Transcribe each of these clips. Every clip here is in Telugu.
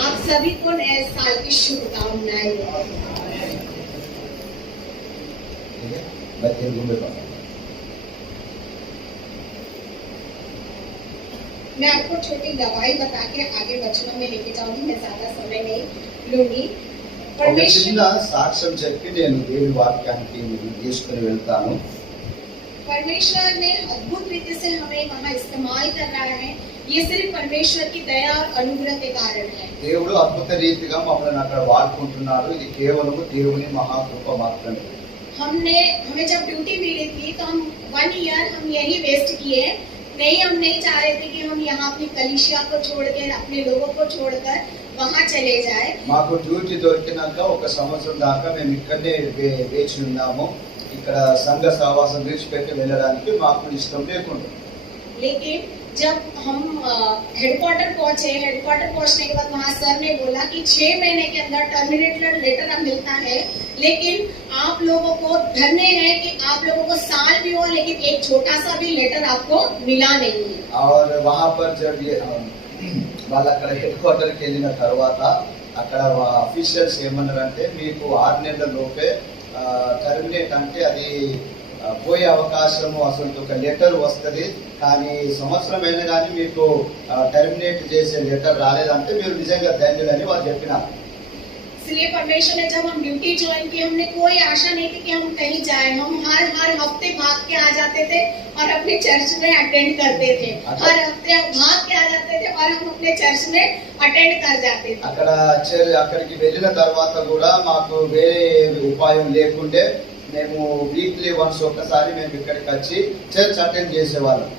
आप सभी को नए साल की शुभकामनाएं। मैं तेलुगु में बताऊंगा। मैं आपको छोटी दवाई बता के आगे वचनों में लेके जाऊंगी, मैं ज्यादा समय नहीं लूंगी। ఒక చిన్న సాక్ష్యం చెప్పి నేను దేవుని వాక్యానికి తీసుకుని వెళ్తాను. परमेश्वर ने अद्भुत रीति से हमें वहाँ इस्तेमाल कर रहा है। ये सिर्फ परमेश्वर की दया और अनुग्रह के कारण है। దేవుడు అద్భుత రీతిగా మమ్మల్ని అక్కడ వాడుకుంటున్నారు. ఇది కేవలం దేవుని మహాకృప మాత్రమే. हमें जब ड्यूटी मिली थी तो हम 1 ईयर हम यही वेस्ट किए। हम नहीं चाह रहे थे कि हम यहाँ अपनी कलीसिया को छोड़कर अपने लोगों को छोड़कर वहाँ चले जाए। మాకు డ్యూటీ దొరికినాక ఒక సంవత్సరం దాకా మేము ఇక్కడే వేచి ఉన్నాము. ఇక్కడ సంఘ సహవాసం విడిచిపెట్టి వెళ్ళడానికి మాకు ఇష్టం లేకుండా. लेकिन जब हम हेडक्वार्टर पहुंचने के बाद वहाँ सर ने बोला कि 6 महीने के अंदर टर्मिनेटर लेटर अब मिलता है, लेकिन आप लोगों को धन्य है कि आप लोगों को साल भी हुआ लेकिन एक छोटा सा भी लेटर आपको मिला नहीं है। और वहाँ पर जब ये వాళ్ళు అక్కడ హెడ్ క్వార్టర్కి వెళ్ళిన తర్వాత అక్కడ అఫీషియల్స్ ఏమన్నారంటే మీకు 6 నెలల లోపే టర్మినేట్ అంటే అది పోయే అవకాశము అసలు ఒక లెటర్ వస్తుంది, కానీ సంవత్సరం అయినా కానీ మీకు టర్మినేట్ చేసే లెటర్ రాలేదంటే మీరు నిజంగా ధన్యులని వాళ్ళు చెప్పినారు. इसलिए परमेश्वर ने जब हम ड्यूटी ज्वाइन की हमने कोई आशा नहीं थी कि हम कहीं जाए। हम हर हफ्ते भाग के आ जाते थे और अपने चर्च में अटेंड करते थे। हर हफ्ते हम भाग के आ जाते थे और हम अपने चर्च में अटेंड कर जाते थे। అక్కడికి వెళ్ళిన తర్వాత కూడా మాకు వేరే ఉపాయం లేకుండే మేము వీక్లీ వన్స్ ఒకసారి మేము ఇక్కడికి వచ్చి చర్చ్ అటెండ్ చేసేవాళ్ళం.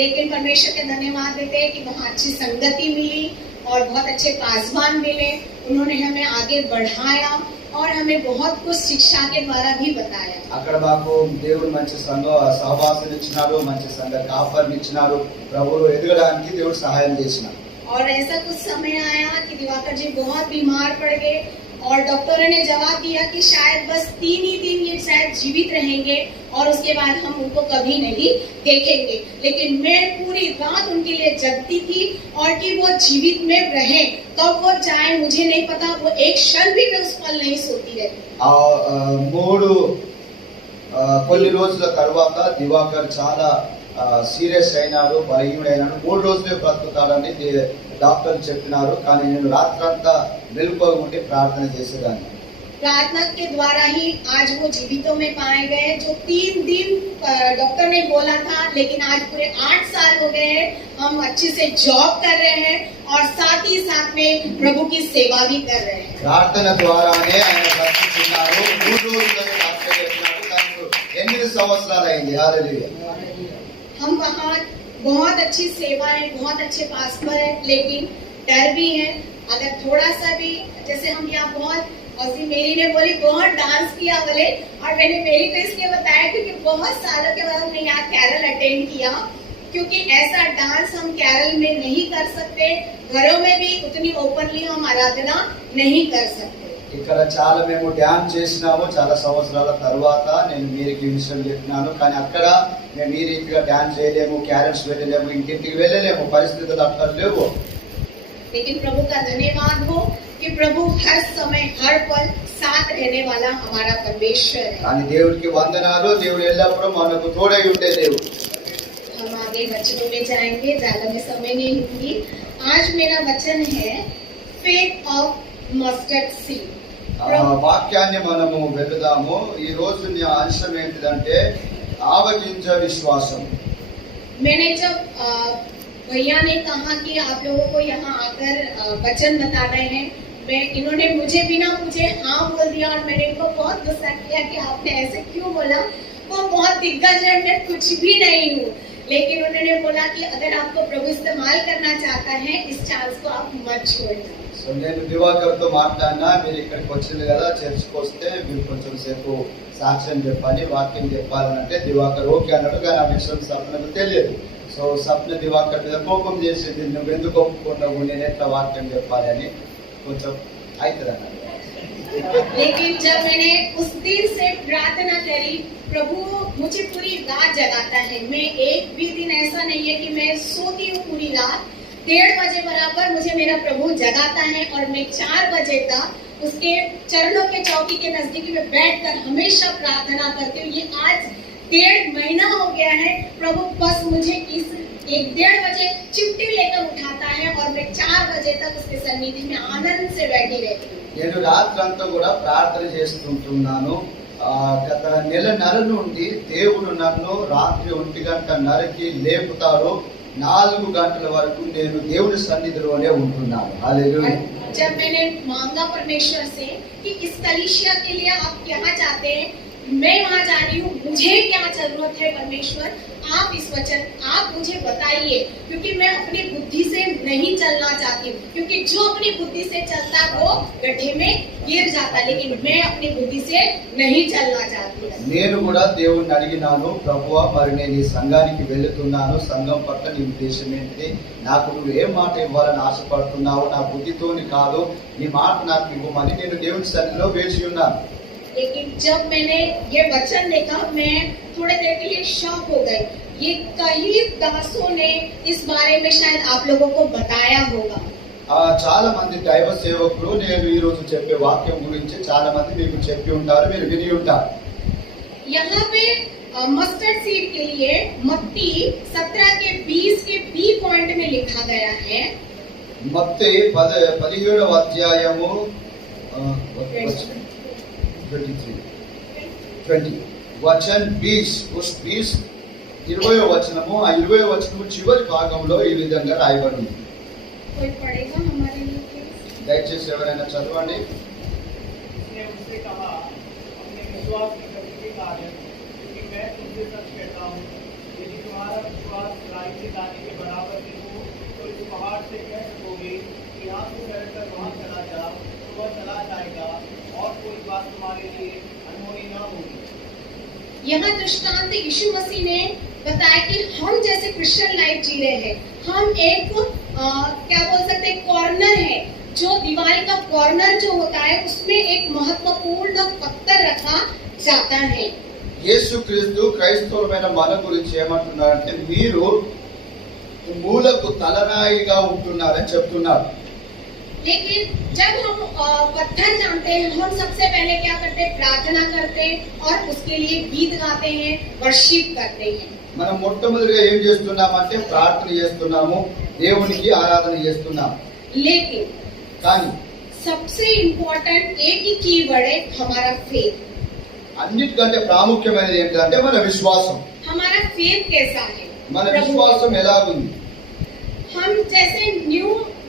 लेकिन परमेश्वर के धन्यवाद देते हैं कि वहाँ अच्छी संगति मिली और बहुत अच्छे पासवान मिले। उन्होंने हमें आगे बढ़ाया और हमें बहुत कुछ शिक्षा के द्वारा भी बताया। అక్కడ మాకు దేవుడు మంచి సంఘ సహవాసం ఇచ్చినాడు, మంచి సంఘ కాపర్ని ఇచ్చినాడు. ప్రభువు ఎదగడానికి దేవుడు సహాయం చేసినాడు. और ऐसा कुछ समय आया कि दिवाकर जी बहुत बीमार पड़ गए और डॉक्टरों ने जवाब दिया कि शायद बस 3 ही दिन ये शायद जीवित रहेंगे और उसके बाद हम उनको कभी नहीं देखेंगे। लेकिन मैं पूरी रात उनके लिए जगती थी और कि वो जीवित में रहे, कब वो जाए मुझे नहीं पता। वो एक क्षण भी मैं उस पल नहीं सोती रहती। కొన్ని రోజుల తర్వాత దివాకర్ చాలా సీరియస్ అయినాడు, బలహీనుడైనాడు. 3 రోజులే బ్రతుకుతాడని డాక్టర్లు చెప్పినారు. కానీ నేను రాత్రంతా మెలకువగా ఉండి ప్రార్థన చేసేదాన్ని. प्रार्थना के द्वारा ही आज वो जीवितों में पाए गए। जो 3 दिन डॉक्टर ने बोला था, लेकिन आज पूरे 8 साल हो गए हैं। हम अच्छे से जॉब कर रहे हैं और साथ ही साथ में प्रभु की सेवा भी कर रहे हैं। ప్రార్థన ద్వారానే ఆయన బ్రతుకుతున్నారు. 3 రోజులనే డాక్టర్ చెప్పినారు, కానీ 8 సంవత్సరాలు అయింది. హల్లెలూయా. हम वहाँ बहुत अच्छी सेवा है, बहुत अच्छे पास्टर है, लेकिन डर भी है। अगर थोड़ा सा भी जैसे हम यहाँ बहुत और मेरी ने बोली बहुत डांस किया बोले, और मैंने मेरी को इसलिए बताया क्योंकि बहुत सालों के बाद हमने यहाँ कैरल अटेंड किया। क्योंकि ऐसा डांस हम कैरल में नहीं कर सकते, घरों में भी उतनी ओपनली हम आराधना नहीं कर सकते। ఇక్కడ చాలా మేము డ్యాన్స్ చేసినాము. చాలా సంవత్సరాల తర్వాత నేను మీకు ఈ విషయం చెప్పినాను, కానీ అక్కడ మేము ఈ రీతిగా డ్యాన్స్ చేయలేము, క్యారల్స్ వెళ్ళలేము, ఇంటింటికి వెళ్ళలేము, పరిస్థితులు అట్లా లేవు. लेकिन प्रभु का धन्यवाद हो कि प्रभु हर समय हर पल साथ रहने वाला हमारा परमेश्वर है। కానీ దేవుడికి వందనాలు. దేవుడు ఎల్లప్పుడూ మనకు తోడై ఉండే దేవుడు. हम आगे वचनों में जाएंगे, ज्यादा में समय नहीं लूंगी। आज मेरा वचन है फेथ ऑफ मस्टर्ड सीड। వాక్యాన్ని మనము వెళదాము. ఈ రోజు నా అంశం ఏంటిదంటే ఆవగింజ విశ్వాసం. मैंने जब भैया ने कहा कि आप लोगों को यहाँ आकर वचन बता रहे हैं, इन्होंने मुझे बिना पूछे हाँ बोल दिया और मैंने इनको बहुत गुस्सा किया कि आपने ऐसे क्यों बोला। वो बहुत दिग्गज है, मैं कुछ भी नहीं हूँ, लेकिन उन्होंने बोला कि अगर आपको प्रभु इस्तेमाल करना चाहता है इस चांस को आप मत छोड़ना। సో నేను దివాకర్తో మాట్లాడినా, మీరు ఇక్కడికి వచ్చింది కదా, చర్చ్కి వస్తే మీరు కొంచెం సేపు సాక్ష్యం చెప్పాలి, వాక్యం చెప్పాలని అంటే దివాకర్ ఓకే అన్నాడు. కానీ ఆ విషయం సప్నకు తెలియదు. సో సప్న దివాకర్ మీద కోపం చేసింది, నువ్వు ఎందుకు ఒప్పుకున్నావు, నేను ఎట్లా వాక్యం చెప్పాలి అని కొంచెం అవుతుంది అన్నాడు. लेकिन जब मैंने उस दिन से प्रार्थना करी, प्रभु मुझे पूरी रात जगाता है। मैं एक भी दिन ऐसा नहीं है कि मैं सोती हूँ पूरी रात। 1:30 बजे बराबर मुझे मेरा प्रभु जगाता है और मैं 4 बजे तक उसके चरणों के चौकी के नजदीक में बैठकर हमेशा प्रार्थना करती हूँ। ये आज 1.5 महीना हो गया है। प्रभु बस मुझे इस 1:30 बजे चिट्ठी लेकर उठाता है और मैं 4 बजे तक उसके सन्निधि में आनंद से बैठी रहती हूँ। నేను రాత్రంతా కూడా ప్రార్థన చేస్తుంటున్నాను. గత నెలన్నర నుండి దేవుడు నన్ను రాత్రి 1:30కి లేపుతారు. 4 గంటల వరకు నేను దేవుని సన్నిధిలోనే ఉంటున్నాను. హల్లెలూయా. जब मैंने मांगा परमेश्वर से कि इस कलीसिया के लिए आप क्या चाहते हैं, मैं वहाँ जा रही हूँ, मुझे क्या जरूरत है परमेश्वर, आप इस वचन आप मुझे बताइए, क्योंकि मैं अपनी बुद्धि से नहीं चलना चाहती हूँ, क्योंकि जो अपनी बुद्धि से चलता वो गड्ढे में गिर जाता, लेकिन मैं अपनी बुद्धि से नहीं चलना चाहती। నేను కూడా దేవుణ్ణి అడిగినాను, ప్రభువా మరి నేను ఈ సంఘానికి వెళ్తున్నాను, సంఘం పట్ల నీ ఉద్దేశం ఏంటి, నాకు నువ్వు ఏ మాట ఇవ్వాలని ఆశపడుతున్నావు, నా బుద్ధితోని కాదు నీ మాట నాకు ఇవ్వమని నేను దేవుని సన్నిధిలో వేచి ఉన్నాను. लेकिन जब मैंने ये वचन देखा मैं थोड़ी देर के लिए शॉक हो गई। ये कई दासों ने इस बारे में शायद आप लोगों को बताया होगा। చాలా మంది దైవ సేవకులు నేను ఈ రోజు చెప్పే వాక్యం గురించి చాలా మంది మీకు చెప్పి ఉంటారు, మీరు విని ఉంటారు. यहाँ पे मस्टर्ड सीड के लिए मत्ती 17 के 20 के बी पॉइंट में लिखा गया है। మత్తయి 17వ అధ్యాయము 20 వచన్ 20 20వ వచనము, ఆ 20వ వచనము చివరి భాగంలో ఈ విధంగా రాయబడి ఉంది. कोई पढ़ेगा हमारे लिए? దయచేసి ఎవరైనా చదవండి. मैं तुमसे सच कहता हूँ, यदि तुम्हारा विश्वास राई से दाने के बराबर भी हो तो इस पहाड़ से कह सकोगे कि यहाँ से चलकर वहाँ चला जा, तो वह चला जाएगा और कोई बात तुम्हारे लिए अनहोनी न होगी। यहाँ दृष्टांत यीशु मसीह ने बताया कि हम जैसे क्रिश्चियन लाइफ जी रहे हैं, हम एक क्या बोल सकते हैं, कॉर्नर है, जो दीवार का कॉर्नर जो होता है उसमें एक महत्वपूर्ण पत्थर रखा जाता है। యేసుక్రీస్తు క్రైస్తవులమైన మన గురించి ఏమంటున్నారంటే మీరు మూలకు తలరాయిగా ఉంటున్నారని చెప్తున్నారు. लेकिन जब हम पत्थर जानते हैं, हम सबसे पहले क्या करते हैं, प्रार्थना करते हैं और उसके लिए गीत गाते हैं, वर्शिप करते हैं। మనం మొట్టమొదటిగా ఏం చేస్తున్నామంటే ప్రార్థన చేస్తున్నాము, దేవునికి ఆరాధన చేస్తున్నాము. लेकिन కానీ सबसे इम्पोर्टेंट एक ही कीवर्ड है हमारा फेथ। అన్నిటికంటే ప్రాముఖ్యమైనది ఏంటంటే మన విశ్వాసం. हमारा फेथ कैसा है, మన విశ్వాసం ఎలాగుంది. हम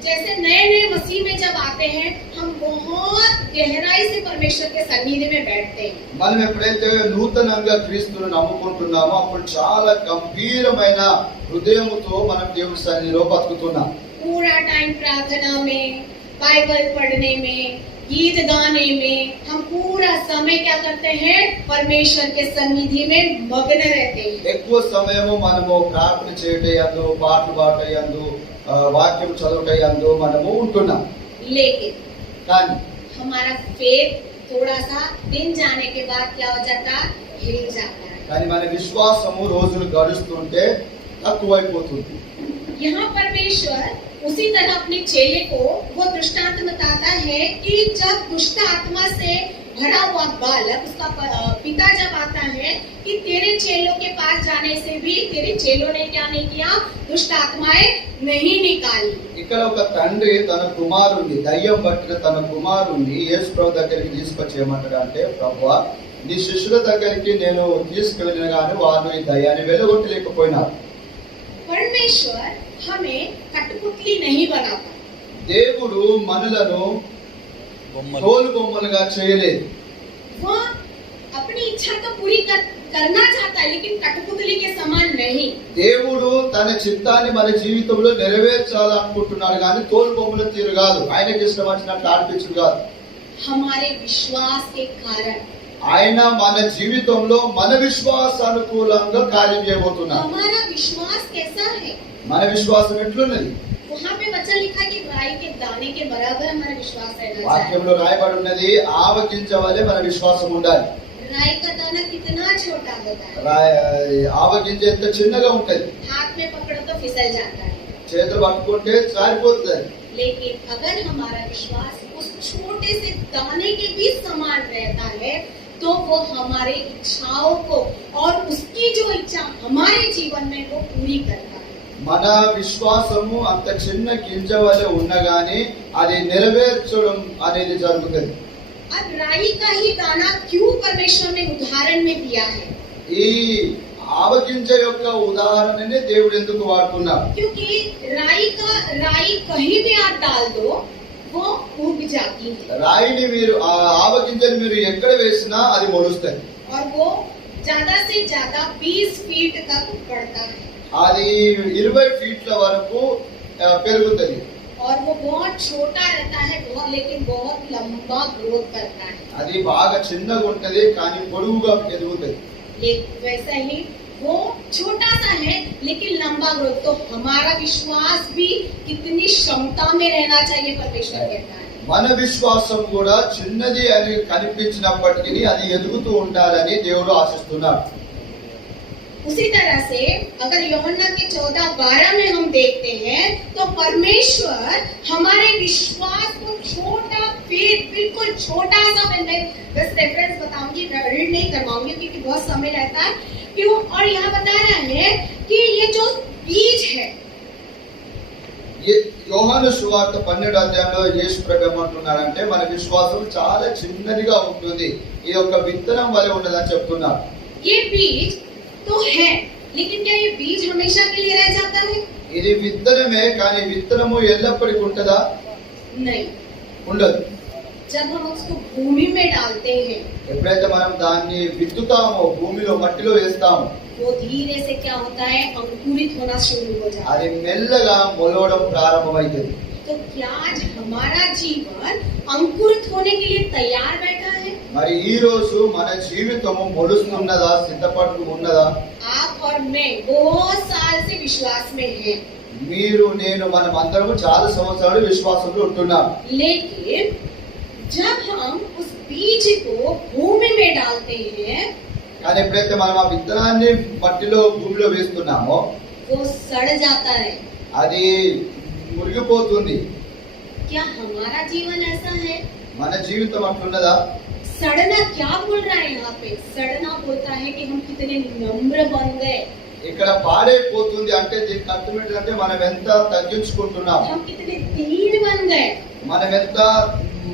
जैसे नए मसीह में जब आते हैं, हम बहुत गहराई से परमेश्वर के सन्निधि में बैठते हैं। మనం ఎప్పుడైతే నూతనంగా క్రీస్తును నమ్ముకుంటున్నామో అప్పుడు చాలా గంభీరమైన హృదయంతో మనం దేవుని సన్నిధిలో బతుకుతున్నాం. पूरा टाइम प्रार्थना में, बाइबल पढ़ने में, गीत गाने में हम पूरा समय क्या करते हैं, परमेश्वर के सन्निधि में मग्न रहते हैं। ఎక్కువ సమయము మనము ప్రార్థన చేయటయందు, పాటలు పాడటయందు, వాక్యం చదవటయందు మనము ఉంటున్నాం. लेकिन కానీ हमारा फेथ थोड़ा सा दिन जाने के बाद क्या हो जाता, हिल जाता है। కానీ మన విశ్వాసము రోజులు గడుస్తుంటే తక్కువైపోతుంది. यहाँ परमेश्वर उसी तरह अपने चेले को वो दृष्टांत बताता है कि जब दुष्ट आत्मा से भरा हुआ बालक, उसका पिता जब आता है कि तेरे चेलों के पास जाने से भी तेरे चेलों ने क्या नहीं किया, दुष्ट आत्माएं नहीं निकाली। ఇక్కడ ఒక తండ్రి తన కుమారుణ్ణి, దయ్యం పట్టిన తన కుమారుణ్ణి యేసు ప్రభు దగ్గరికి తీసుకొచ్చి ఏమంటాడంటే, ప్రభువా నీ శిష్యుల దగ్గరికి నేను తీసుకెళ్ళిన గాని వారు ఈ దయ్యాన్ని వెలుగొట్టలేకపోయినారు. परमेश्वर हमें कठपुतली नहीं बनाता। దేవుడు మనలను తోలు బొమ్మలుగా చేయలేదు. वो अपनी इच्छा तो पूरी करना चाहता है, लेकिन कठपुतली के समान नहीं। దేవుడు తన చిత్తాన్ని మన జీవితంలో నెరవేర్చాలనుకుంటున్నాడు కానీ తోలు బొమ్మల తీరు కాదు, ఆయనకి ఇష్టం వచ్చినట్టు ఆడిపించడు కాదు. हमारे विश्वास के कारण ఆయన మన జీవితంలో మన విశ్వాసానుకూలంగా కార్యం చేయబోతున్నాడు. हमारा विश्वास कैसा है, మన విశ్వాసం ఎట్లున్నది? वहाँ पे वचन लिखा कि राई के दाने के बराबर हमारा विश्वास रहना चाहिए। వాక్యంలో రాయబడి ఉన్నది ఆవగింజవలే మన విశ్వాసం ఉండాలి. राई का दाना कितना छोटा होता है, ఆవగింజ ఎంత చిన్నగా ఉంటది, हाथ में पकड़ो तो फिसल जाता है। చేతులు పట్టుకుంటే జారిపోతుంది అది. लेकिन अगर हमारा विश्वास उस छोटे से दाने के भी समान रहता है तो वो हमारे इच्छाओं को और उसकी जो इच्छा हमारे जीवन में वो पूरी करता है। మన విశ్వాసము అంత చిన్న గింజ వలె ఉన్నగాని అది నెరవేర్చడం అనేది జరుగుతుంది. अब राई का ही दाना क्यों परमेश्वर ने उदाहरण में दिया है? ఈ ఆవగింజ యొక్క ఉదాహరణని దేవుడు ఎందుకు వాడుకున్నాడు? क्योंकि राई कहीं भी आप डाल दो वो उग जाती है రాయిని మీరు ఆ ఆవగింజని మీరు ఎక్కడ వేసినా అది మొలుస్తుంది. और वो ज्यादा से ज्यादा 20 फीट तक बढ़ता है అది 20 ఫీట్ల వరకు పెరుగుతుంది. और वो बहुत छोटा रहता है लेकिन बहुत लंबा ग्रोथ करता है। అది బాగా చిన్నగా ఉంటది కానీ పొడుగుగా ఎదుగుతుంది. वैसा ही वो छोटा सा है लेकिन लंबा ग्रोथ। तो हमारा विश्वास भी कितनी क्षमता में रहना चाहिए परमेश्वर कहता है। మన విశ్వాసం కూడా చిన్నది అని కనిపించినప్పటికీ అది ఎదుగుతూ ఉండాలని దేవుడు ఆశిస్తున్నాడు. उसी तरह से अगर यूहन्ना के 14:12 में हम देखते हैं तो परमेश्वर हमारे विश्वास को छोटा फेथ बिल्कुल छोटा सा, मैं बस रेफरेंस बताऊंगी, रीड नहीं करवाऊंगी क्योंकि बहुत समय रहता है क्यों। और यहाँ बता रहा है कि ये जो बीज है, యోహాను సువార్త 12వ అధ్యాయంలో యేసు ప్రభు ఏమంటున్నాడంటే మన విశ్వాసం చాలా చిన్నదిగా ఉంటుంది, ఈ యొక్క విత్తనం వలె ఉండదని చెప్తున్నారు. ये बीज तो है लेकिन क्या ये बीज हमेशा के लिए रह जाता है? ఇది విత్తనమే కానీ విత్తనము ఎల్లప్పటికీ ఉంటదా? नहीं, ఉండదు. जब हम उसको भूमि में डालते हैं ఎప్పుడైతే మనం దాన్ని విత్తుతామో భూమిలో మట్టిలో వేస్తామో वो धीरे से क्या होता है, अंकुरित होना शुरू हो जाता है। అది మెల్లగా మొలవడం ప్రారంభమవుతుంది. तो क्या आज हमारा जीवन अंकुरित होने के लिए तैयार बैठा है? మరి ఈ రోజు మన జీవితము మొలుస్తున్నదా, సిద్ధపడుతూ ఉన్నదా? आप और मैं बहुत साल से विश्वास में हैं, మీరు నేను మనం అందరము చాలా సంవత్సరాలు విశ్వాసంలో ఉంటున్నాం. लेकिन जब हम उस बीज को भूमि में डालते हैं కానీ ఎప్పుడైతే మనం ఆ విత్తనాన్ని మట్టిలో భూమిలో వేస్తున్నామో वो सड़ जाता है। అది మురిగిపోతుంది. क्या हमारा जीवन ऐसा है? మన జీవితం అట్లున్నదా? सड़ना क्या बोल रहा है यहाँ पे? सड़ना बोलता है कि हम कितने नम्र बन गए, ఇక్కడ పాడైపోతుంది అంటే దీనికి అర్థం ఏంటంటే మనం ఎంత తగ్గించుకుంటున్నాం, हम कितने दीन बन गए। మనం ఎంత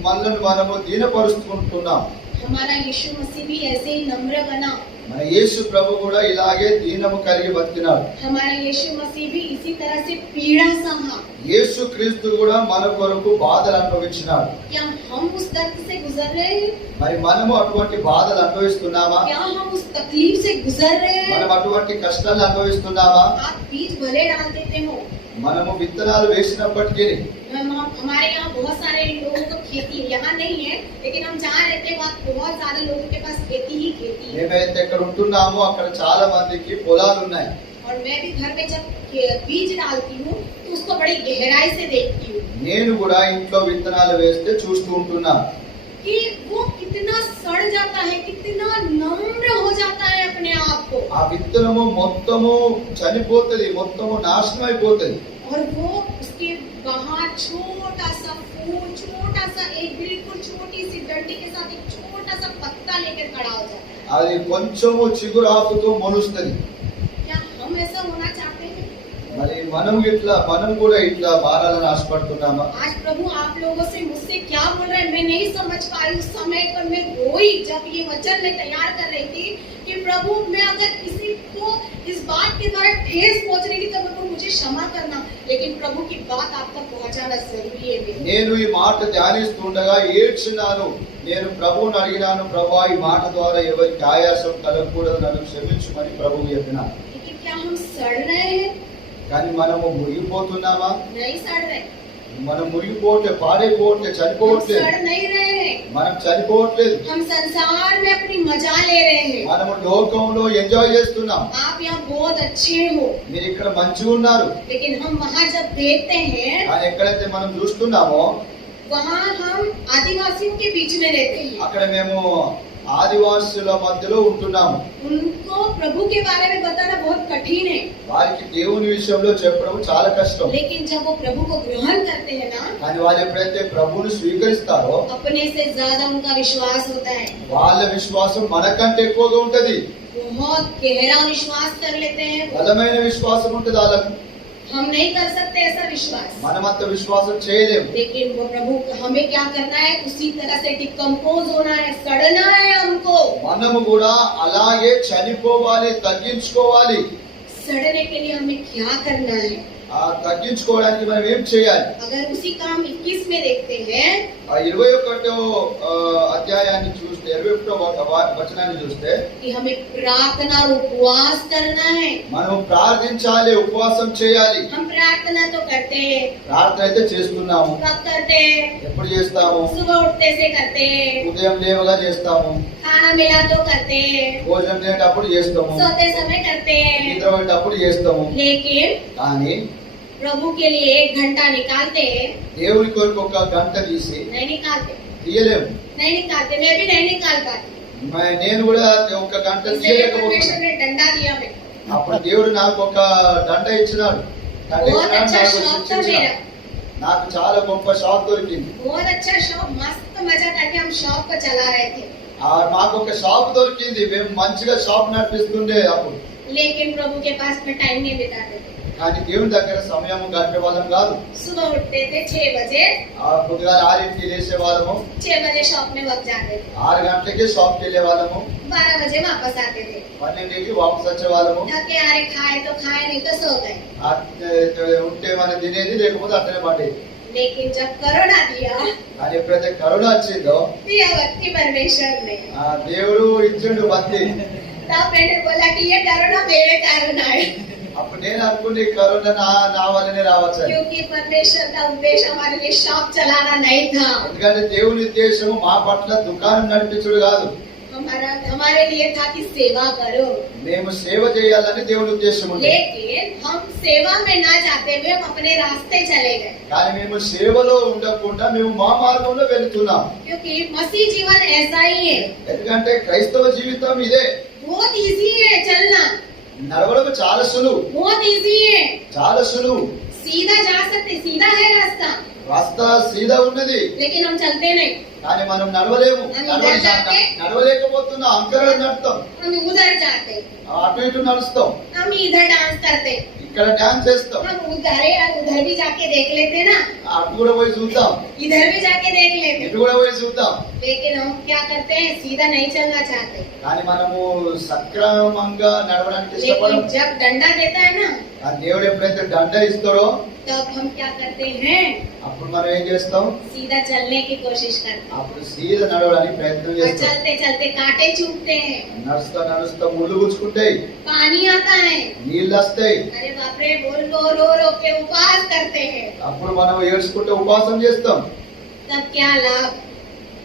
మనల్ని మనము దీనపరుచుకుంటున్నాం. हमारा यीशु मसीह भी ऐसे ही नम्र बना, మన యేసు ప్రభు కూడా ఇలాగే దీనము కలిగి బతికినాడు. हमारा यीशु मसीह भी इसी तरह से पीड़ा सहा। యేసు క్రీస్తు కూడా మన కొరకు బాధలు అనుభవించినాడు. क्या हम उस दर्द से गुजर रहे हैं? మరి మనము అటువంటి బాధలు అనుభవిస్తున్నామా? क्या हम उस तकलीफ से गुजर रहे हैं? మనం అటువంటి కష్టాలు అనుభవిస్తున్నామా? आप बीज भले डाल देते हो, మనము విత్తనాలు వేసినప్పటికీ हमारे यहाँ बहुत सारे लोगों को खेती यहाँ नहीं है लेकिन हम जहाँ रहते हैं वहाँ बहुत सारे लोगों के पास खेती ही खेती है। మేమైతే ఎక్కడ ఉంటున్నామో అక్కడ చాలా మందికి పొలాలు ఉన్నాయి. और मैं भी घर में जब बीज डालती हूँ तो उसको बड़ी गहराई से देखती हूँ నేను కూడా ఇంట్లో విత్తనాలు వేస్తే చూస్తూ ఉంటున్నాను कि वो कितना सड़ जाता है, कितना नम्र हो जाता है अपने आप को, ఆ విత్తనము మొత్తము చనిపోతుంది, మొత్తము నాశనం అయిపోతుంది. और वो उसके बाहर छोटा सा फूल, छोटा सा एक बिल्कुल छोटी सी डंडी के साथ एक छोटा सा पत्ता लेकर खड़ा हो जाता है। అది కొంచెము చిగురాకుతో మొలుస్తుంది. क्या हम ऐसा होना चाहते हैं? మరి మనం కూడా ఇట్లా మారాలని ఆశపడుతున్నామా? आज प्रभु आप लोगों से मुझसे क्या बोल रहे हैं मैं नहीं समझ पा रही। उस समय पर मैं रोई जब ये वचन मैं तैयार कर रही थी कि प्रभु मैं अगर किसी को इस बात के द्वारा ठेस पहुंच रही थी तो प्रभु मुझे क्षमा करना, लेकिन प्रभु की बात आप तक पहुंचाना जरूरी है। నేను ఈ మాట ధ్యానిస్తుండగా ఏడ్చినాను. నేను ప్రభువుని అడిగినాను, ప్రభువా ఈ మాట ద్వారా ఎవరికి ఆయాసం కలగకూడదు, నన్ను క్షమించమని ప్రభువు చెప్పినాను. लेकिन क्या हम सड़ रहे हैं? కానీ మనము మురిగిపోతున్నామా? नहीं सड़ रहे, మనం మురిగిపోవట్లేదు, పాడైపోవట్లేదు, हम చనిపోవట్లేదు. सड़ नहीं रहे हैं, మనం చనిపోవట్లేదు. हम संसार में अपनी मजा ले रहे हैं। మనము లోకంలో ఎంజాయ్ చేస్తున్నాం. आप यहाँ बहुत अच्छे हो, మీరు ఇక్కడ మంచిగా ఉన్నారు. लेकिन हम वहाँ जब देखते हैं కానీ ఎక్కడైతే మనం చూస్తున్నామో वहाँ हम आदिवासियों के बीच में रहते हैं। అక్కడ మేము ఆదివాసుల మధ్యలో ఉంటున్నాము. उनको प्रभु के बारे में बताना बहुत कठिन है, వారికి దేవుని విషయంలో చెప్పడం చాలా కష్టం. लेकिन जब वो प्रभु को ग्रहण करते हैं ना, కానీ వాళ్ళు ఎప్పుడైతే ప్రభువుని స్వీకరిస్తారో अपने से ज्यादा उनका विश्वास होता है, వాళ్ళ విశ్వాసం మనకంటే ఎక్కువగా ఉంటది. बहुत गहरा विश्वास कर लेते हैं. బలమైన విశ్వాసం ఉంటది వాళ్ళకు. हम नहीं कर सकते ऐसा विश्वास, మనమంత విశ్వాసం చేయలేము. लेकिन वो प्रभु हमें क्या करना है, उसी तरह से डिकम्पोज होना है, सड़ना है हमको. మనము కూడా అలాగే చనిపోవాలి, తగ్గించుకోవాలి. सड़ने के लिए हमें क्या करना है? ఆ తగ్గించుకోవడానికి మనం ఏం చేయాలి? अगर उसी काम 21 में देखते हैं, ఆ 21వ అధ్యాయాన్ని చూస్తే 21వ వచనాన్ని చూస్తే कि हमें प्रार्थना और उपवास करना है. మనం ప్రార్థించాలి, ఉపవాసం చేయాలి. हम प्रार्थना तो करते हैं, ప్రార్థన అయితే చేస్తున్నాము. कब करते हैं? ఎప్పుడు చేస్తాము? सुबह उठते से करते हैं, ఉదయం లేవగా చేస్తాము, खाना मिला तो करते हैं, భోజనం తినేటప్పుడు చేస్తాము, सोते समय करते हैं. నిద్ర పోయేటప్పుడు చేస్తాము. लेकिन కానీ प्रभु के लिए 1 घंटा निकालते हैं? దేవుని కొరకు ఒక గంట తీసి नहीं निकालते, తీయలేము. नहीं निकालते. मैं भी नहीं निकाल पाती. నేను కూడా ఒక గంట इसलिए తీయలేకపోతున్నాను. परमेश्वर ने डंडा दिया मेरे को. అప్పుడు దేవుడు నాకు ఒక దండ ఇచ్చినాడు. దండ बहुत ఇచ్చినాడు, अच्छा నాకు शौक था శిక్షించినాడు. मेरा, నాకు చాలా గొప్ప షాప్ దొరికింది. बहुत अच्छा शौक, मस्त मजा था कि हम शॉप को चला रहे थे. మాకు ఒక షాప్ దొరికింది. మేము మంచిగా షాప్ నడిపిస్తుండే అప్పుడు. लेकिन प्रभु के पास में टाइम नहीं बिताते थे. కానీ దేవుని దగ్గర సమయం గడిపే వాళ్ళం కాదు. सुबह उठते थे 6 बजे, పొద్దుగా 6కి లేచే వాళ్ళము, 6 बजे शॉप में वक्त जाते थे, 6 గంటలకి షాప్కి వెళ్ళే వాళ్ళము, 12 बजे वापस आते थे. 12కి వాపస్ వచ్చే వాళ్ళము. थके हारे खाए तो खाए, नहीं तो सो गए. ఉంటే మనం తినేది, లేకపోతే అట్లనే పడేది. लेकिन जब कोरोना दिया, కానీ ఎప్పుడైతే కరోనా వచ్చిందో दिया वक्त परमेश्वर ने, దేవుడు ఇచ్చిండు బతి. तब मैंने बोला कि ये कोरोना मेरे कारण आए, అప్పుడు నేను అనుకుంటే కరోనా నా వల్లనే రావచ్చు. क्योंकि परमेश्वर का उद्देश्य हमारे लिए शॉप चलाना नहीं था. ఎందుకంటే దేవుని ఉద్దేశం మా పట్ల దుకాణం నడిపించుడు కాదు. हमारे लिए था कि सेवा करो. మేము సేవ చేయాలని దేవుని ఉద్దేశం ఉంది. लेकिन हम सेवा में ना जाते हुए हम अपने रास्ते चले गए, కానీ మేము సేవలో ఉండకుండా మేము మా మార్గంలో వెళ్తున్నాం. क्योंकि मसीह जीवन ऐसा ही है. ఎందుకంటే క్రైస్తవ జీవితం ఇదే. बहुत इजी है चलना, నడవడం చాలా సులువు, बहुत इजी है, చాలా సులువు. सीधा जा सकते, सीधा है रास्ता, రాస్తా సీదా ఉన్నది. लेकिन हम चलते नहीं. కానీ మనం నడవలేము. నడవలేకపోతున్నా అంకర నడుస్తాం, हम उधर जाते, అటు ఇటు నడుస్తాం, हम इधर डांस करते, ఇక్కడ డాన్స్ చేస్తాం, हम उधर भी जाके देख लेते ना, అటు కూడా పోయి చూద్దాం, इधर भी जाके देख लेते. ఇటు కూడా పోయి చూద్దాం. लेकिन हम क्या करते हैं, सीधा नहीं चलना चाहते. కానీ మనము సక్రమంగా నడవడానికి ఇష్టపడం. लेकिन जब डंडा देता है ना, ఆ దేవుడు ఎప్పుడైతే దండ ఇస్తారో तब हम क्या करते हैं, అప్పుడు మనం ఏం చేస్తాం? सीधा चलने की कोशिश करते हैं. అప్పుడు సీదా నడవడానికి ప్రయత్నం और చేస్తాం. चलते चलते कांटे चुभते हैं, నడుస్తా నడుస్తా ముళ్ళు గుచ్చుకుంటాయి, पानी आता है, నీళ్ళు వస్తాయి. अरे बाप रे, बोल रो रो के उपवास करते हैं. అప్పుడు మనం ఏడ్చుకుంటే ఉపవాసం చేస్తాం. तब क्या लाभ?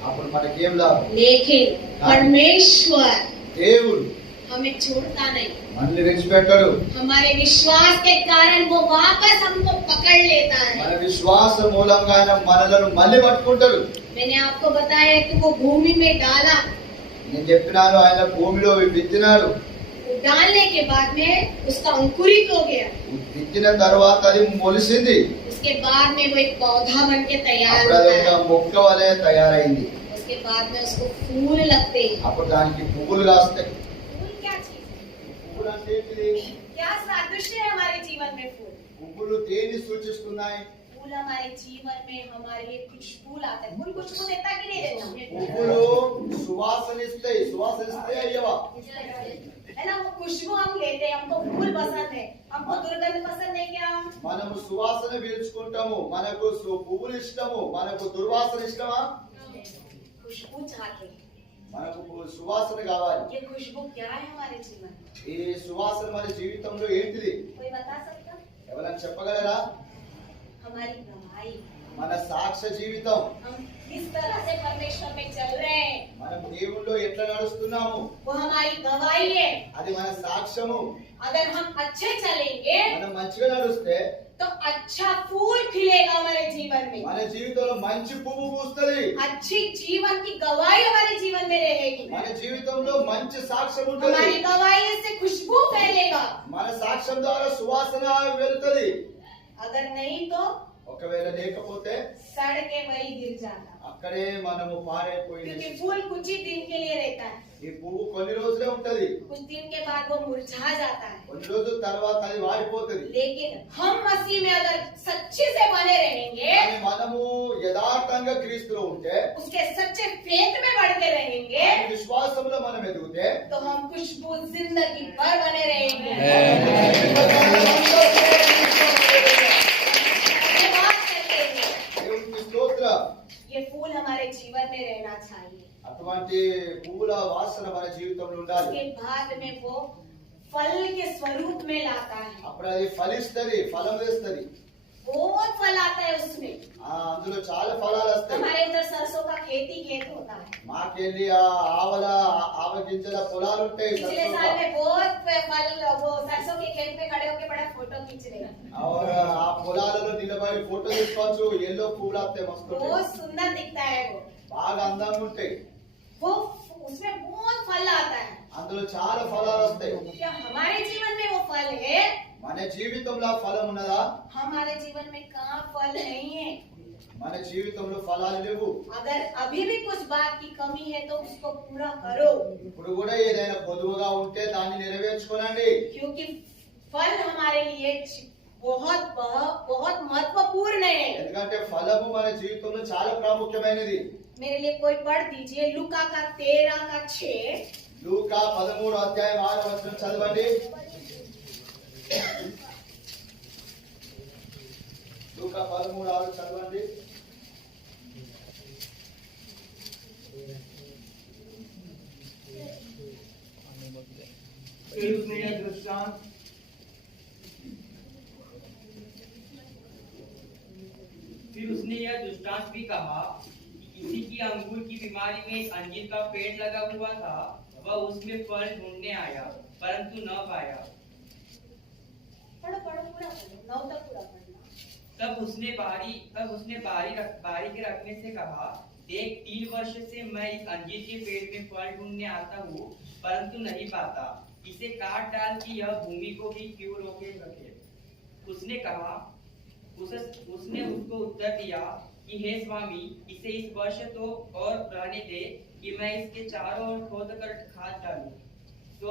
అప్పుడు మనకేం లాభం? लेकिन परमेश्वर దేవుడు हमें छोड़ता नहीं. మనల్ని విడిచిపెట్టాడు. हमारे विश्वास के कारण वो वापस हमको पकड़ लेता మన है. విశ్వాస మూలంగా ఆయన మనలను మళ్ళీ పట్టుకుంటాడు. मैंने आपको बताया कि वो भूमि में डाला, నేను చెప్పినాను, ఆయన భూమిలో విత్తినాడు. डालने के बाद में उसका अंकुरित हो गया. విత్తిన తర్వాత అది మొలిసింది. उसके बाद में वो एक पौधा बन के तैयार అప్పుడు అది होता ఒక है. మొక్క వలె తయారైంది. उसके बाद में उसको फूल लगते हैं. అప్పుడు దానికి పువ్వులు కాస్తాయి. फूल क्या चीज है? పువ్వులు అంటే ఏంటిది? क्या सादृश्य है हमारे जीवन में फूल? పువ్వులు దేన్ని సూచిస్తున్నాయి? फूल हमारे जीवन में हमारे लिए खुशबू लाता है. फूल खुशबू देता कि नहीं देता? పువ్వులు సువాసన ఇస్తాయి. సువాసన ఇస్తాయి అయ్యవా? है ना, वो खुशबू हम लेते हैं. हमको फूल पसंद है, हमको दुर्गंध पसंद नहीं. क्या మనము సువాసన పీల్చుకుంటాము, మనకు పువ్వులు ఇష్టము, మనకు దుర్వాసన ఇష్టమా? खुशबू चाहते हैं. మనకు సువాసన కావాలి. ये खुशबू क्या है हमारे जीवन में? ఈ సువాసన మన జీవితంలో ఏంటిది? कोई बता सकता? ఎవరైనా చెప్పగలరా? हमारी गवाही, మన సాక్ష్య జీవితం. हम किस तरह से परमेश्वर में चल रहे हैं, మనం దేవుళ్ళో ఎట్లా నడుస్తున్నాము, वो हमारी गवाही है. అది మన సాక్ష్యము. अगर हम अच्छे चलेंगे మనం మంచిగా నడుస్తే तो अच्छा फूल खिलेगा हमारे जीवन में, మన జీవితంలో మంచి పువ్వు పూస్తుంది, अच्छी जीवन की गवाही हमारे जीवन में रहेगी, మన జీవితంలో మంచి సాక్ష్యం ఉంటుంది, हमारी गवाही से खुशबू फैलेगा। మన సాక్ష్యం ద్వారా సువాసన వెళ్తుంది। अगर नहीं तो ఒకవేళ లేకపోతే सड़ के वही गिर जाता, అక్కడే మనము పాడైపోయి, क्योंकि फूल कुछ ही दिन के लिए रहता है, ఈ పువ్వు కొన్ని రోజులే ఉంటది, कुछ दिन के बाद वो मुरझा जाता है। కొన్ని రోజుల తర్వాత అది వాడిపోతుంది। लेकिन हम मसीह में अगर सच्चे से बने रहेंगे, కానీ మనము యథార్థంగా క్రీస్తులో ఉంటే, उसके सच्चे फेथ में बढ़ते रहेंगे, ఆయన విశ్వాసంలో మనం ఎదిగితే, तो हम खुशबू जिंदगी भर बने रहेंगे। దేవునికి స్తోత్రం। ये फूल हमारे जीवन में रहना चाहिए। అటువంటి పువ్వుల వాసన మన జీవితంలో ఉండాలి। उसके बाद में वो फल के स्वरूप में लाता है, అప్పుడు అది ఫలిస్తది, ఫలం వేస్తది। बहुत फल आता है उसमें। అందులో చాలా ఫలాలు వస్తాయి। हमारे इधर सरसों का खेत होता है, మాకెళ్ళి ఆవ గింజల పొలాలు ఉంటాయి। पिछले साल में बहुत फल, वो सरसों के खेत में खड़े होके बड़ा फोटो खींच रहे हैं, और ఆ పొలాలలో నిలబడి ఫోటో తీసుకోవచ్చు। ఎల్లో పువ్వులు వస్తాయి, మస్తు ఉంటాయి, बहुत सुंदर दिखता है वो। బాగా అందంగా ఉంటాయి। वो उसमें बहुत फल आता है। అందులో చాలా ఫలాలు వస్తాయి। क्या हमारे जीवन में वो फल है? మన జీవితంలో ఫలం ఉన్నదా? हमारे जीवन में कहाँ फल नहीं है। మన జీవితంలో ఫలాలు లేవు। अगर अभी भी कुछ बात की कमी है तो उसको पूरा करो, ఇప్పుడు కూడా ఏదైనా పొదువుగా ఉంటే దాన్ని నెరవేర్చుకోనండి। क्योंकि फल हमारे लिए बहुत बहुत महत्वपूर्ण है। ఎందుకంటే ఫలము మన జీవితంలో చాలా ప్రాముఖ్యమైనది। मेरे लिए कोई पढ़ दीजिए लूका का 13:6। లూకా 13:6 చదవండి। లూకా 13:6 చదవండి। फिर उसने यह दृष्टांत भी कहा कि किसी की अंगूर की बीमारी में एक अंजीर का पेड़ लगा हुआ था, वह उसमें फल ढूंढने आया परंतु न पाया। पढ़ो पूरा पढ़ो, 9 तक पूरा पढ़ना। तब उसने बारी के रखने से कहा, देख 3 वर्ष से मैं इस अंजीर के पेड़ में फल ढूंढने आता हूँ परंतु नहीं पाता, इसे काट डाल कि यह भूमि को भी क्यों रोके रखे। उसने उसको उत्तर दिया कि हे स्वामी, इसे इस वर्ष तो और रहने दे कि मैं इसके चारों ओर खोद कर खाद डालूं, तो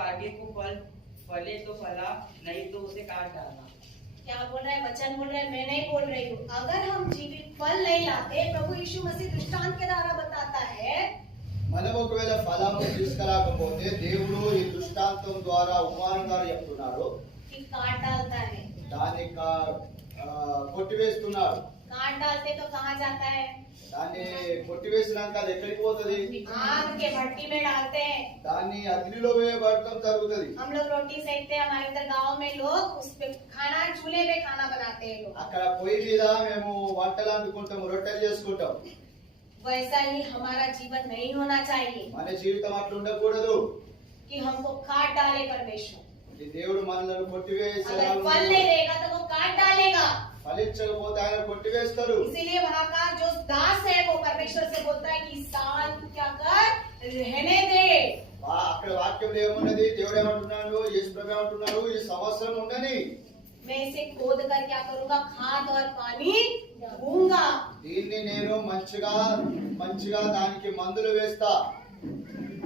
आगे को फले तो फला, नहीं तो उसे काट डालना। क्या बोल रहा है वचन? बोल रहा है, मैं नहीं बोल रही हूँ। अगर हम जीवित फल नहीं लाते, प्रभु यीशु मसीह दृष्टांत के द्वारा बताता है, మనం ఒకవేళ ఫలము తీసుకురాకపోతే దేవుడు ఈ దృష్టాంతం ద్వారా ఉపమానం ద్వారా చెప్తున్నాడు, कि काट डालता है। దాన్ని కొట్టివేస్తున్నాడు। काट डालते तो कहाँ जाता है? దాన్ని కొట్టివేసినాక అది ఎక్కడికి పోతుంది? आग के भट्टी में डालते हैं। దాన్ని అగ్నిలో వేయబడటం జరుగుతుంది। हम लोग रोटी सेकते हैं, हमारे इधर गांव में लोग उस पे खाना, चूल्हे पे खाना बनाते हैं लोग। అక్కడ పొయ్యి మీద మేము వంటలు వండుకుంటాము, రొట్టెలు చేసుకుంటాం। वैसा ही हमारा जीवन नहीं होना चाहिए మన జీవితం అట్లా ఉండకూడదు कि हमको काट डाले परमेश्वर। ఈ దేవుడు మనల్ని కొట్టివేసేలా अगर फल नहीं देगा तो वो काट डालेगा। ఫలించకపోతే ఆయన కొట్టివేస్తాడు। इसीलिए वहाँ का जो दास है वो परमेश्वर से बोलता है कि साल क्या कर, रहने दे। అక్కడ వాక్యంలో ఏమున్నది? దేవుడు ఏమంటున్నాడు? యేసు ప్రభు ఏమంటున్నాడు? ఈ సంవత్సరం ఉండని, मैं इसे खोद कर क्या करूँगा? खाद और पानी दूंगा। దీన్ని నేను మంచిగా దానికి మందులు వేస్తా,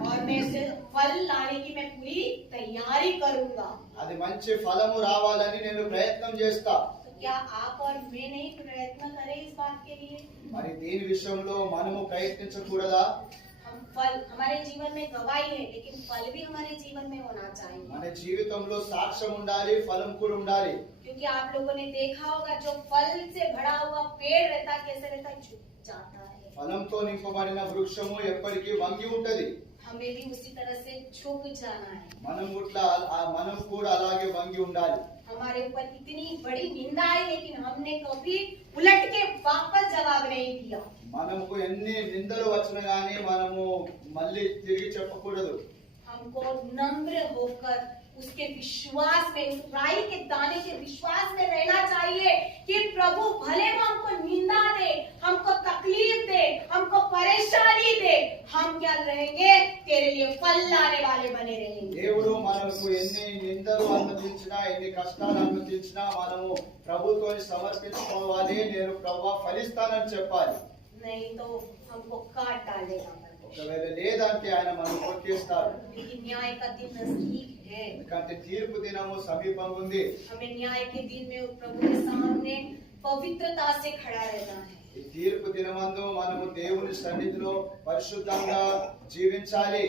और मैं इसे फल लाने की मैं पूरी तैयारी करूँगा। అది మంచి ఫలము రావాలని నేను ప్రయత్నం చేస్తా। तो क्या आप और मैं नहीं प्रयत्न करें इस बात के लिए? మరి దీని విషయంలో మనము ప్రయత్నించకూడదా? हम फल, हमारे जीवन में गवाही है, लेकिन फल भी हमारे जीवन में होना चाहिए। మన జీవితంలో సాక్ష్యం ఉండాలి, ఫలం కూడా ఉండాలి। क्योंकि आप लोगों ने देखा होगा जो फल से भरा हुआ पेड़ रहता है, कैसे रहता है? झुक जाता है। ఫలంతో నింపబడిన వృక్షము ఎప్పటికీ వంగి ఉంటది। हमें भी उसी तरह से झुक जाना है। మనం కూడా అలాగే వంగి ఉండాలి। हमारे ऊपर इतनी बड़ी निंदा आई, लेकिन हमने कभी उलट के वापस जवाब नहीं दिया। మనకు ఎన్ని నిందలు వచ్చినా గానీ మనము మళ్ళీ తిరిగి చెప్పకూడదు। हमको नम्र होकर उसके विश्वास में, उस राई के दाने के विश्वास में रहना चाहिए कि प्रभु भले वो हमको निंदा दे, हमको तकलीफ दे, हमको परेशानी दे, हम क्या रहेंगे, तेरे लिए फल लाने वाले बने रहेंगे। దేవుడు మనకు ఎన్ని నిందలు అనుమతించినా ఎన్ని కష్టాలు అనుమతించినా మనము ప్రభుతో సమర్పించుకోవాలి. నేను ప్రభువా ఫలిస్తానని చెప్పాలి. नहीं तो हमको काट डालेगा। ఒకవేళ లేదంటే ఆయన మనం కొట్టేస్తాడు. लेकिन न्याय का दिन नजदीक है, ఎందుకంటే తీర్పు దినము సమీపంగా ఉంది. हमें न्याय के दिन में प्रभु के सामने पवित्रता से खड़ा रहना है। ఈ తీర్పు దినమందు మనము దేవుని సన్నిధిలో పరిశుద్ధంగా జీవించాలి.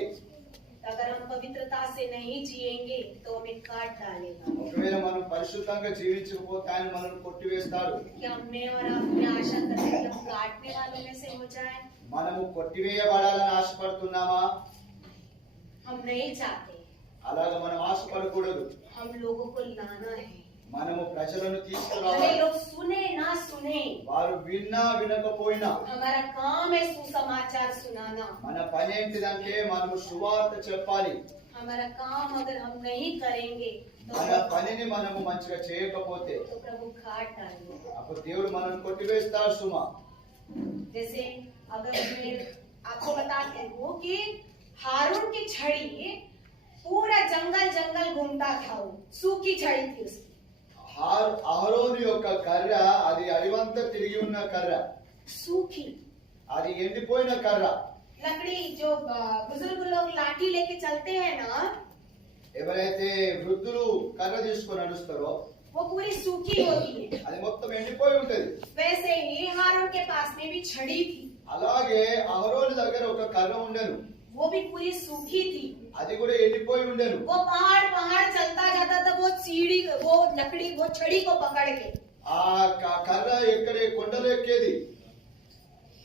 अगर हम पवित्रता से नहीं जिएंगे तो हमें काट डालेगा। ఒకవేళ మనం పరిశుద్ధంగా జీవించకపోతే ఆయన మనల్ని కొట్టివేస్తాడు. क्या मैं और आप ये आशा करते हैं कि हम काटने वालों में से हो जाए? మనము కొట్టివేయబడాలని ఆశపడుతున్నామా? हम नहीं चाहते। అలాగా మనం ఆశపడకూడదు. हम लोगों को लाना है। మనము ప్రజలను भले తీసుకురావాలి. लोग सुने ना सुने, వారు విన్నా వినకపోయినా हमारा काम है सुसमाचार सुनाना। మన పని ఏంటిదంటే మనము సువార్త చెప్పాలి. हमारा काम अगर हम नहीं करेंगे మన పనిని మనము మంచిగా చేయకపోతే तो प्रभु काट डालेगा। అప్పుడు దేవుడు మనల్ని కొట్టివేస్తాడు సుమా. जैसे अगर मैं आपको बताती हूँ कि हारून की छड़ी पूरा जंगल जंगल घूमता था, वो सूखी छड़ी थी उसकी। అహరోను యొక్క కర్ర అది అడివంతా తిరిగి ఉన్న కర్ర, सूखी అది ఎండిపోయిన కర్ర. लकड़ी जो बुजुर्ग लोग लाठी लेके चलते हैं ना, ఎవరైతే వృద్ధులు కర్ర తీసుకొని నడుస్తారో वो पूरी सूखी होती है। అది మొత్తం ఎండిపోయి ఉంటది. वैसे ही हारून के पास में भी छड़ी थी, అలాగే అహరోను దగ్గర ఒక కర్ర ఉండెను, वो भी पूरी सूखी थी। అది కూడా ఎండిపోయి ఉండెను. वो पहाड़ पहाड़ चलता जाता था, वो सीढ़ी वो लकड़ी वो छड़ी को पकड़ के। ఆ కర్ర ఎక్కడే కొండలు ఎక్కేది.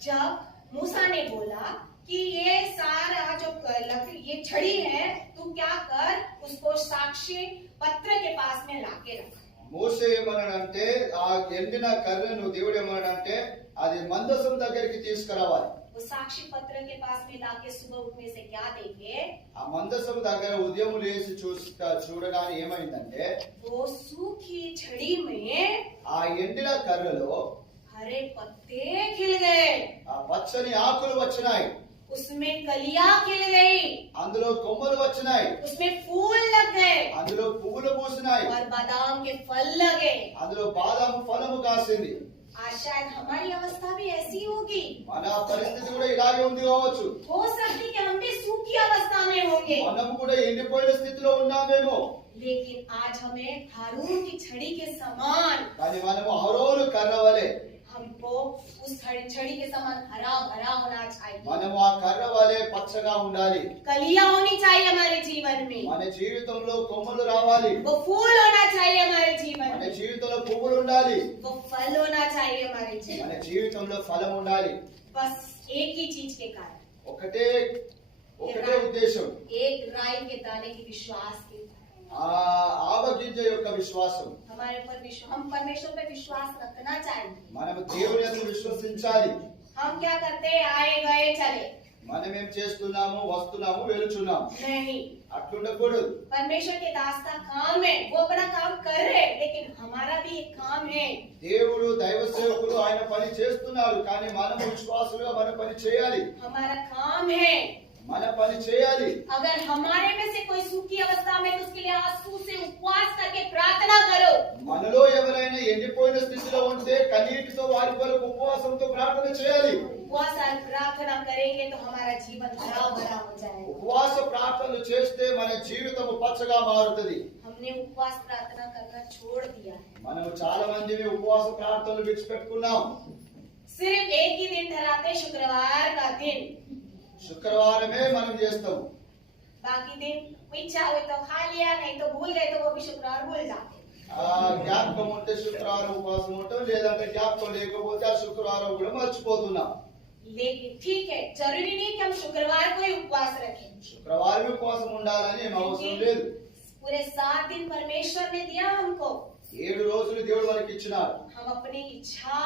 जब मूसा ने बोला कि ये सारा जो लकड़ी ये छड़ी है, तू क्या कर, उसको साक्षी पत्र के पास में लाके रख। మోసే ఏమన్నాడంటే ఆ ఎండిన కర్రను దేవుడు ఏమన్నాడంటే అది మందసం దగ్గరికి తీసుకురావాలి. वो साक्षी पत्र के पास में लाके सुबह उठने से क्या देखे, ఆ మందసం దగ్గర ఉదయం లేచి చూడగానే ఏమైందంటే वो सूखी छड़ी में ఆ ఎండిన కర్రలో हरे पत्ते खिल गए, ఆ పచ్చని ఆకులు వచ్చినాయి, उसमें कलियां खिल गई, అందులో కొమ్మలు వచ్చినాయి, उसमें फूल लग गए అందులో పువ్వులు పూసినాయి, और बादाम के फल लगे। అందులో బాదాం ఫలము కాసింది. आज शायद हमारी अवस्था भी ऐसी होगी, మన పరిస్థితి కూడా ఇలాగే ఉంది కావచ్చు. हो सकती कि हम भी सूखी अवस्था में होंगे, మనం కూడా ఎండిపోయిన స్థితిలో ఉన్నామేమో. लेकिन आज हमें हारून की छड़ी के समान, కానీ మనము అహరోను కర్ర వలె हमको उस छड़ी के समान हरा भरा होना चाहिए। మనము ఆ కర్ర వలె పచ్చగా ఉండాలి. कलियां होनी चाहिए हमारे जीवन में, మన జీవితంలో కొమ్మలు రావాలి, वो फूल होना चाहिए हमारे जीवन మన में, జీవితంలో పువ్వులు ఉండాలి, वो फल होना चाहिए हमारे जीवन మన में। జీవితంలో ఫలం ఉండాలి. बस एक ही चीज के कारण, ఒకటే ఉద్దేశం, एक राई के दाने की विश्वास के कारण। ఆ ఆవగింజ యొక్క విశ్వాసం. हमारे ऊपर हम परमेश्वर पे विश्वास रखना चाहिए। మనము దేవుని యందు విశ్వసించాలి. हम क्या करते हैं, आए गए चले, మనం ఏం చేస్తున్నాము, వస్తున్నాము వెలుచున్నాము, नहीं। అట్లుండకూడదు. परमेश्वर के दास का काम है, वो अपना काम कर रहे, लेकिन हमारा भी एक काम है। దేవుడు దైవ సేవకులు ఆయన పని చేస్తున్నారు, కానీ మనము విశ్వాసులుగా మన పని చేయాలి, हमारा काम है। మన పని చేయాలి. अगर हमारे में से कोई सूखी अवस्था में, तो उसके लिए आंसू से उपवास करके प्रार्थना करो। మనలో ఎవరైనా ఎండిపోయిన స్థితిలో ఉంటే కన్నీటితో వారి కొరకు ఉపవాసంతో ప్రార్థన చేయాలి. उपवास और प्रार्थना करेंगे तो हमारा जीवन हरा भरा हो जाएगा। ఉపవాస ప్రార్థనలు చేస్తే మన జీవితం పచ్చగా మారుతుంది. हमने उपवास प्रार्थना करना छोड़ दिया है। మనము చాలా మంది ఉపవాస ప్రార్థనలు విడిచిపెట్టుకున్నాం. सिर्फ एक ही दिन ठहराते, शुक्रवार का दिन, శుక్రవారమే మనం చేస్తాం. बाकी दिन इच्छा हुई तो खा लिया, नहीं तो भूल गए तो वो भी शुक्रवार भूल जाते। జ్ఞాపకం ఉంటే శుక్రవారం ఉపవాసం ఉంటాం, లేదంటే జ్ఞాపకం లేకపోతే ఆ శుక్రవారం కూడా మర్చిపోతున్నాం. लेकिन ठीक है, जरूरी नहीं कि हम शुक्रवार को ही उपवास रखें। శుక్రవారం ఉపవాసం ఉండాలని ఏం అవసరం లేదు. पूरे 7 दिन परमेश्वर ने दिया हमको, 7 రోజులు దేవుడు వారికి ఇచ్చినాడు. हम अपनी इच्छा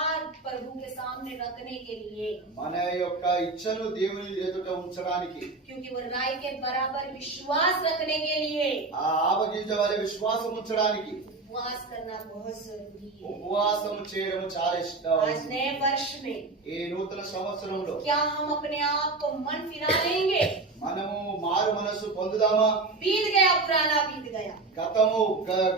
प्रभु के सामने रखने के लिए, మన యొక్క ఇచ్చను దేవుని ఎదుట ఉంచడానికి, क्योंकि वो राई के बराबर विश्वास रखने के लिए ఆ ఆవగింజ వలె విశ్వాసం ఉంచడానికి उपवास करना बहुत जरूरी है। ఉపవాసం చేయడం చాలా ఇష్టం. आज नए वर्ष में ఈ నూతన సంవత్సరంలో क्या हम अपने आप को मन फिरा लेंगे? మనము మారు మనసు పొందుదామా? बीत गया, पुराना बीत गया, గతము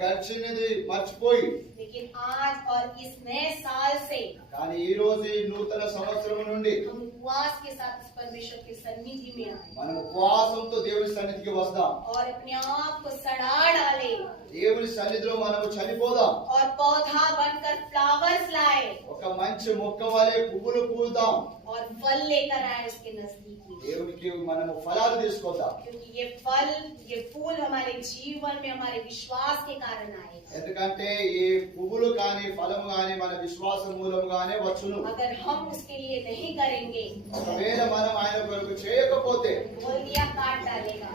గడిచినది మర్చిపోయి, लेकिन आज और इस नए साल से కానీ ఈ రోజు ఈ నూతన సంవత్సరం నుండి हम उपवास के साथ इस परमेश्वर की सन्निधि में आए మనం ఉపవాసంతో దేవుని సన్నిధికి వస్తాం. और अपने आप को सड़ा डाले దేవుని సన్నిధిలో మనము చనిపోదాం. और पौधा बनकर फ्लावर्स लाए ఒక మంచి మొక్క వలె పువ్వులు పూద్దాం. और फल लेकर आए उसके नजदीक में, దేవునికి మనము ఫలాలు తీసుకొద్దాం. क्योंकि ये फल, ये फूल हमारे जीवन में हमारे विश्वास के कारण आए। ఎందుకంటే ఈ పువ్వులు కానీ ఫలము కానీ మన విశ్వాస మూలముగానే వచ్చును. अगर हम उसके लिए नहीं करेंगे, ఒకవేళ మనం ఆయన కొరకు చేయకపోతే बोल दिया काट डालेगा।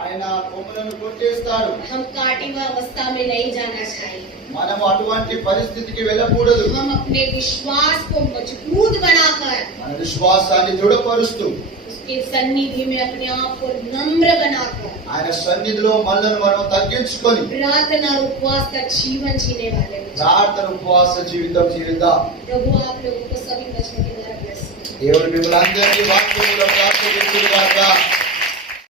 ఆయన కొమ్ములను కొట్టేస్తాడు. हम काटी हुई अवस्था में नहीं जाना चाहिए। మనం అటువంటి పరిస్థితికి వెళ్ళకూడదు. हम अपने विश्वास को मजबूत बनाकर మన విశ్వాసాన్ని దృఢపరుస్తూ उसके सन्निधि में अपने आप को नम्र बनाकर ఆయన సన్నిధిలో మనల్ని మనం తగ్గించుకొని प्रार्थना और उपवास का जीवन जीने वाले हो। ప్రార్థన ఉపవాస జీవితం జీవిద్దాం. प्रभु आप लोगों को सभी वचनों के द्वारा bless करें। దేవుడు మిమ్మల్ని అందరినీ వాక్యములో ప్రార్థించుగాక.